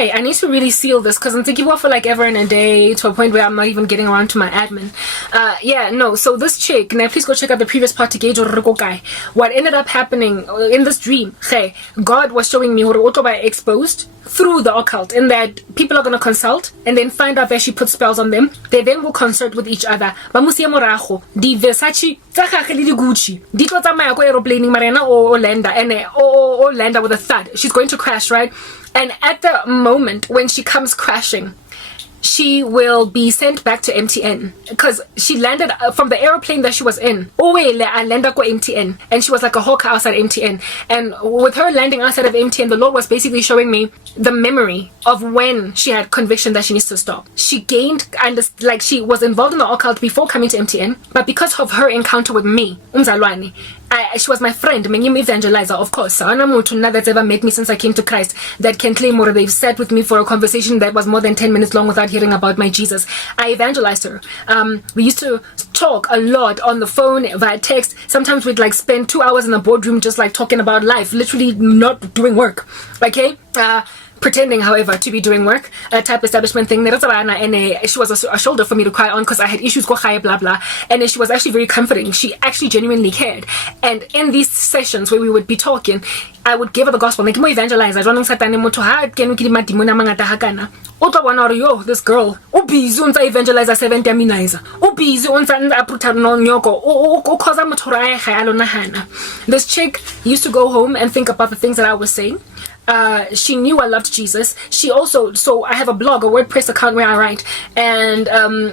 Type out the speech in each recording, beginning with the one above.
hey, I need to really seal this because I'm thinking about for like ever and a day to a point where I'm not even getting around to my admin. So this chick, now please go check out the previous part to gauge what ended up happening in this dream. Hey, God was showing me how exposed through the occult, in that people are going to consult and then find out that she put spells on them. They then will consult with each other. Di Versace tsa gagwe le di Gucci di tlo tsamaya ko aeroplaning marena o landa and o landa with a thud. She's going to crash, right? And at the moment when she comes crashing, she will be sent back to MTN because she landed from the aeroplane that she was in. I landed ko MTN, and she was like a hawker outside MTN. And with her landing outside of MTN, the Lord was basically showing me the memory of when she had conviction that she needs to stop. She gained, like she was involved in the occult before coming to MTN, but because of her encounter with me, umzalwane, she was my friend, evangelizer, of course. Another that's ever met me since I came to Christ that can claim more. They've sat with me for a conversation that was more than 10 minutes long without hearing about my Jesus. I evangelized her. We used to talk a lot on the phone, via text. Sometimes we'd like spend 2 hours in the boardroom just like talking about life, literally not doing work. Okay? Pretending, however, to be doing work, a type establishment thing. And she was a shoulder for me to cry on because I had issues, blah blah. And she was actually very comforting. She actually genuinely cared. And in these sessions where we would be talking, I would give her the gospel. Like, evangelize. I don't know this girl. Busy on evangelizer 70 aminizer. Busy on This chick used to go home and think about the things that I was saying. She knew I loved Jesus. She also, so I have a blog, a WordPress account where I write, and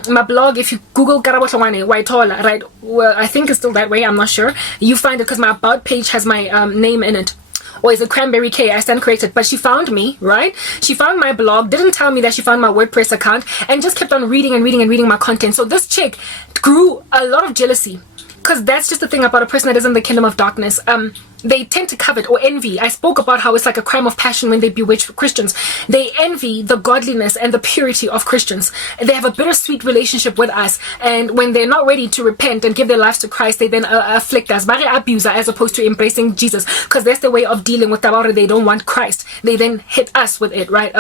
my blog, if you Google Karabotlangwane Waitola, right? Well, I think it's still that way. I'm not sure. You find it because my about page has my name in it. Or is it Cranberry K? I stand corrected. But she found me, right? She found my blog, didn't tell me that she found my WordPress account, and just kept on reading my content. So this chick grew a lot of jealousy. Because that's just the thing about a person that is in the kingdom of darkness. They tend to covet or envy. I spoke about how it's like a crime of passion when they bewitch Christians. They envy the godliness and the purity of Christians. They have a bittersweet relationship with us. And when they're not ready to repent and give their lives to Christ, they then afflict us. Bare abuser as opposed to embracing Jesus. Because that's their way of dealing with tabara. They don't want Christ. They then hit us with it, right?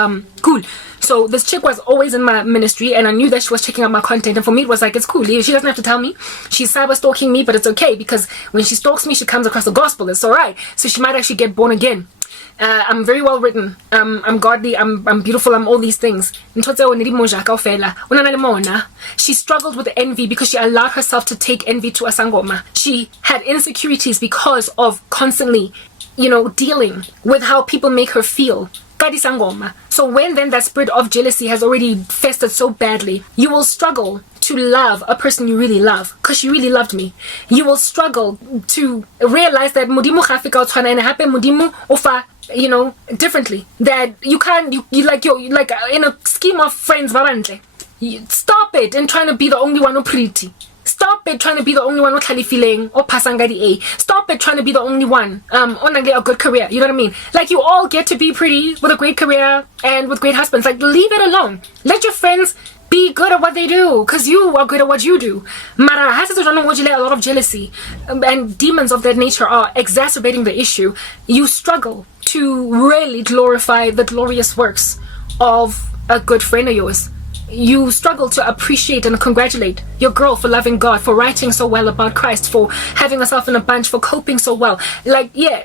Cool. So this chick was always in my ministry, and I knew that she was checking out my content, and for me it was like, it's cool. She doesn't have to tell me. She's cyber stalking me, but it's okay, because when she stalks me, she comes across the gospel. It's alright. So she might actually get born again. I'm very well written. I'm godly. I'm beautiful. I'm all these things. She struggled with envy because she allowed herself to take envy to a sangoma. She had insecurities because of constantly, dealing with how people make her feel. So when then that spirit of jealousy has already festered so badly, you will struggle to love a person you really love, because she really loved me. You will struggle to realize that Mudimu Khafika and happen Mudimu Ofa, differently. That you can't, you like in a scheme of friends, stop it and trying to be the only one who pretty. Stop it trying to be the only one with Khali feeling or Pasangadi A. Stop it trying to be the only one on a good career. You know what I mean? Like, you all get to be pretty with a great career and with great husbands. Like, leave it alone. Let your friends be good at what they do, because you are good at what you do. Mara has a lot of jealousy and demons of that nature are exacerbating the issue. You struggle to really glorify the glorious works of a good friend of yours. You struggle to appreciate and congratulate your girl for loving God, for writing so well about Christ, for having herself in a bunch, for coping so well.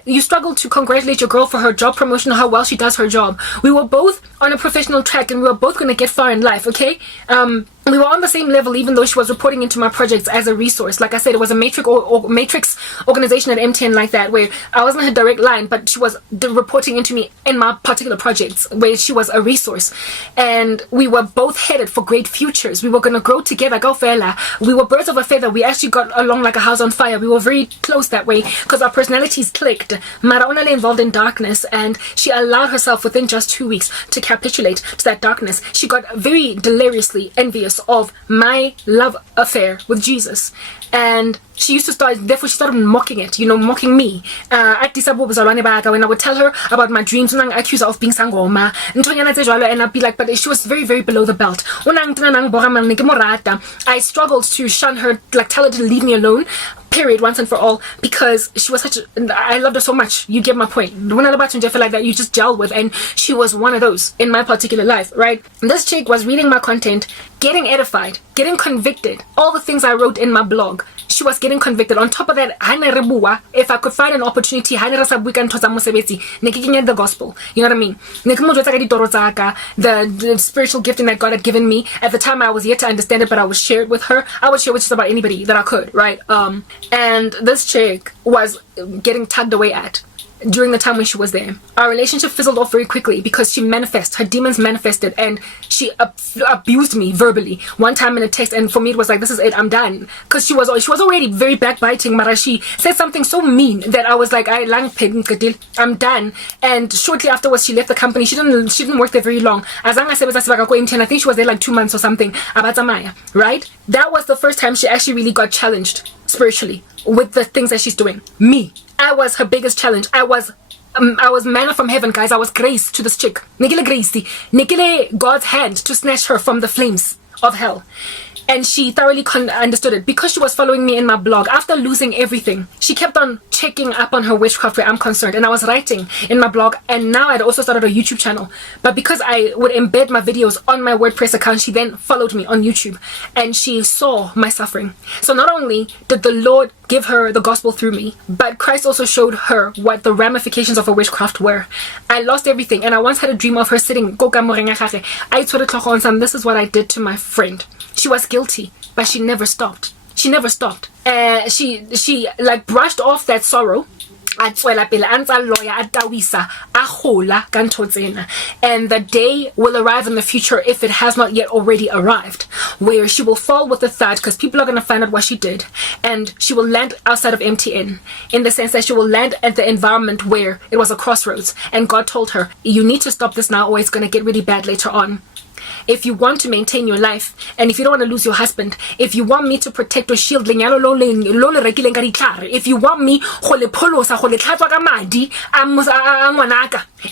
You struggle to congratulate your girl for her job promotion, how well she does her job. We were both on a professional track and we were both going to get far in life, okay? We were on the same level, even though she was reporting into my projects as a resource. Like I said, it was a matrix organization at MTN like that, where I wasn't her direct line, but she was reporting into me in my particular projects, where she was a resource. And we were both headed for great futures. We were going to grow together, go fella. We were birds of a feather. We actually got along like a house on fire. We were very close that way because our personalities clicked. Mara only involved in darkness, and she allowed herself within just 2 weeks to capitulate to that darkness. She got very deliriously envious of my love affair with Jesus, and she started mocking it, mocking me. At when I would tell her about my dreams, I accuse her of being sangoma, and I'd be like, but she was very, very below the belt. I struggled to shun her, tell her to leave me alone. period, once and for all, because she was I loved her so much. You get my point. When I feel like that, you just gel with, and she was one of those in my particular life, right? This chick was reading my content, getting edified, getting convicted, all the things I wrote in my blog. She was getting convicted. On top of that, if I could find an opportunity, the gospel. You know what I mean? The spiritual gifting that God had given me. At the time, I was yet to understand it, but I would share it with her. I would share with just about anybody that I could, right? And this chick was getting tugged away at during the time when she was there. Our relationship fizzled off very quickly because her demons manifested, and she abused me verbally one time in a text, and for me it was like, this is it, I'm done, because she was already very backbiting, but she said something so mean that I was like, I'm done. And shortly afterwards she left the company. She didn't work there very long. I think she was there like 2 months or something. Right? That was the first time she actually really got challenged spiritually with the things that she's doing. Me, I was her biggest challenge. I was manna from heaven, guys. I was grace to this chick. Nikile God's hand to snatch her from the flames of hell. And she thoroughly understood it because she was following me in my blog. After losing everything, she kept on checking up on her witchcraft where I'm concerned, and I was writing in my blog, and now I'd also started a YouTube channel. But because I would embed my videos on my WordPress account, she then followed me on YouTube, and she saw my suffering. So not only did the Lord give her the gospel through me, but Christ also showed her what the ramifications of her witchcraft were. I lost everything, and I once had a dream of her sitting. This is what I did to my friend. She was guilty, but she never stopped. She never stopped. She like brushed off that sorrow. And the day will arrive in the future, if it has not yet already arrived, where she will fall with a thud, because people are going to find out what she did, and she will land outside of MTN, in the sense that she will land at the environment where it was a crossroads, and God told her, you need to stop this now, or it's going to get really bad later on. If you want to maintain your life, and if you don't want to lose your husband, if you want me to protect your shield, if you want me,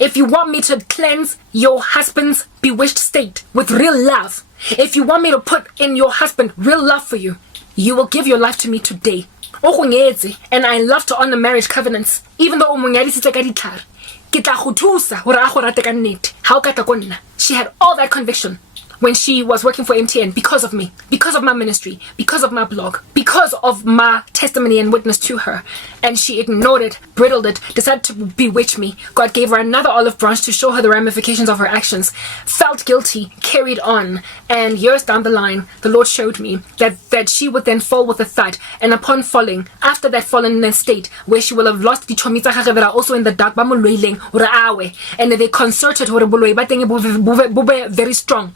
if you want me to cleanse your husband's bewitched state with real love, if you want me to put in your husband real love for you, you will give your life to me today. And I love to honor marriage covenants, even though she had all that conviction when she was working for MTN because of me, because of my ministry, because of my blog, because of my testimony and witness to her. And she ignored it, brittled it, decided to bewitch me. God gave her another olive branch to show her the ramifications of her actions, felt guilty, carried on. And years down the line, the Lord showed me that she would then fall with a thud. And upon falling, after that fallen state, where she will have lost the chomita that are also in the dark, and they concerted her very strong.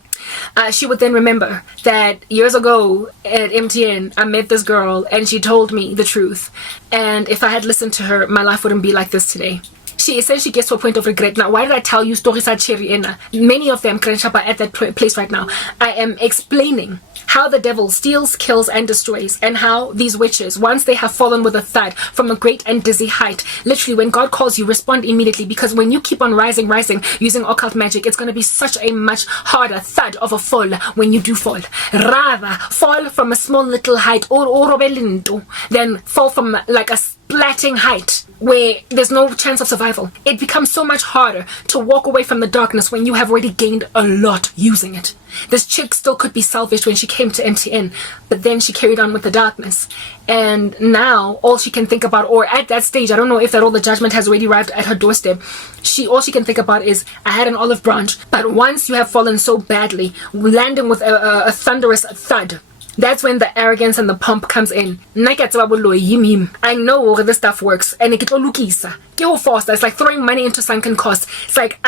She would then remember that years ago at MTN, I met this girl and she told me the truth. And if I had listened to her, my life wouldn't be like this today. She essentially gets to a point of regret. Now, why did I tell you stories at Cherry? Many of them are at that place right now. I am explaining how the devil steals, kills, and destroys, and how these witches, once they have fallen with a thud from a great and dizzy height, literally when God calls you, respond immediately, because when you keep on rising using occult magic, it's going to be such a much harder thud of a fall when you do fall. Rather fall from a small little height than fall from like a splatting height where there's no chance of survival. It becomes so much harder to walk away from the darkness when you have already gained a lot using it. This chick still could be salvaged when she came to MTN, but then she carried on with the darkness. And now all she can think about, or at that stage, I don't know if that all the judgment has already arrived at her doorstep, all she can think about is, I had an olive branch, but once you have fallen so badly, landing with a thunderous thud, that's when the arrogance and the pomp comes in. I know this stuff works, and it's like throwing money into sunken costs. It's like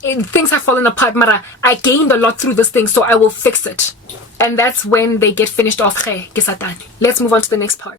things have fallen apart, Mara. I gained a lot through this thing, so I will fix it. And that's when they get finished off. Let's move on to the next part.